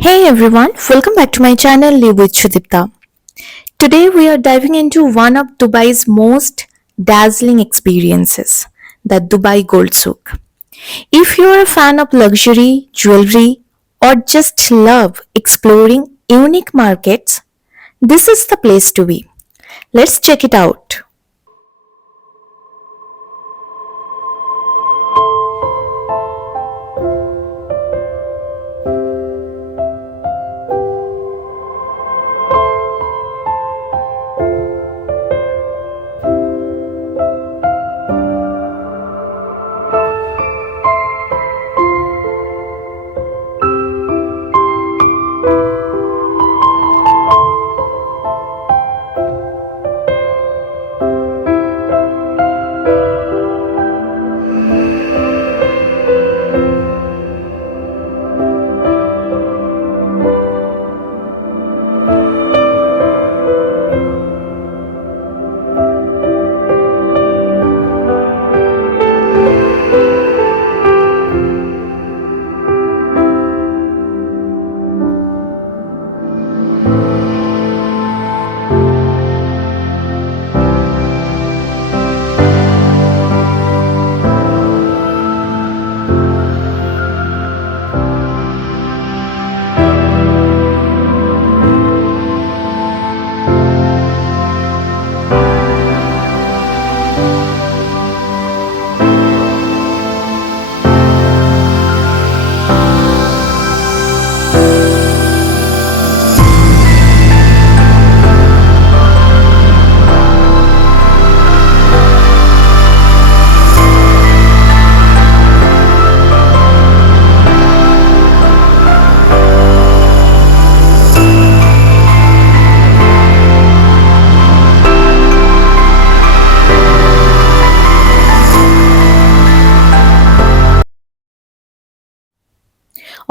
Hey everyone, welcome back to my channel Live with Sudipta. Today we are diving into one of Dubai's most dazzling experiences, the Dubai Gold Souk. If you are a fan of luxury, jewelry, or just love exploring unique markets, this is the place to be. Let's check it out.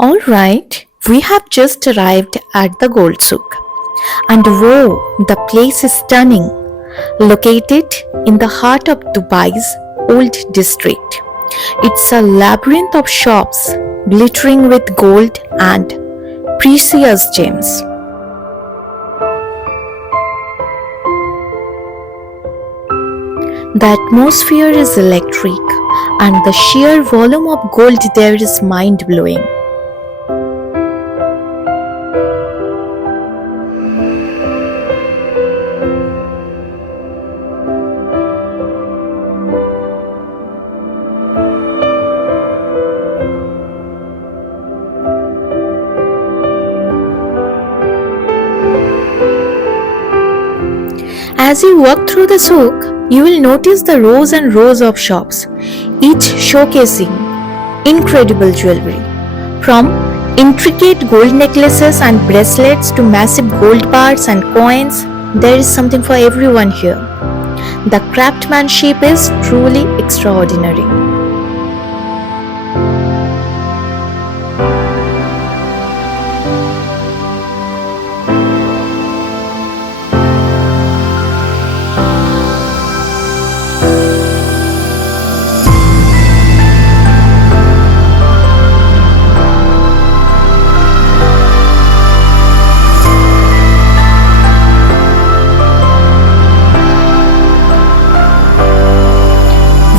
Alright, we have just arrived at the Gold Souk. And whoa, the place is stunning. Located in the heart of Dubai's old district. It's a labyrinth of shops glittering with gold and precious gems. The atmosphere is electric, and the sheer volume of gold there is mind blowing. As you walk through the souk, you will notice the rows and rows of shops, each showcasing incredible jewelry. From intricate gold necklaces and bracelets to massive gold bars and coins, there is something for everyone here. The craftsmanship is truly extraordinary.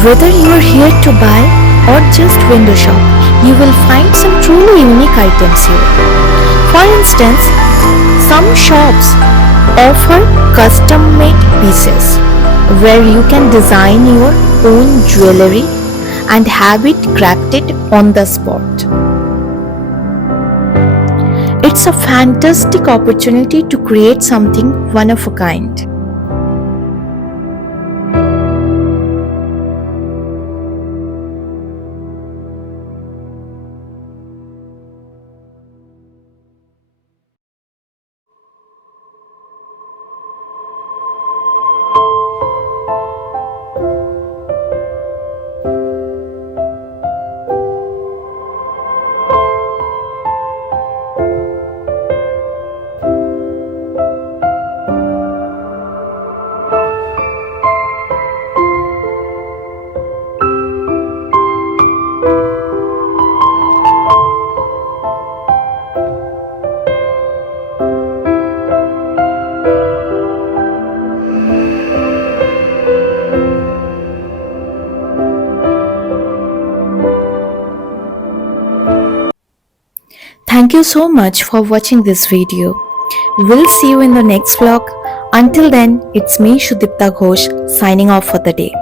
Whether you are here to buy or just window shop, you will find some truly unique items here. For instance, some shops offer custom-made pieces where you can design your own jewelry and have it crafted on the spot. It's a fantastic opportunity to create something one of a kind. Thank you so much for watching this video. We'll see you in the next vlog. Until then, it's me Sudipta Ghosh signing off for the day.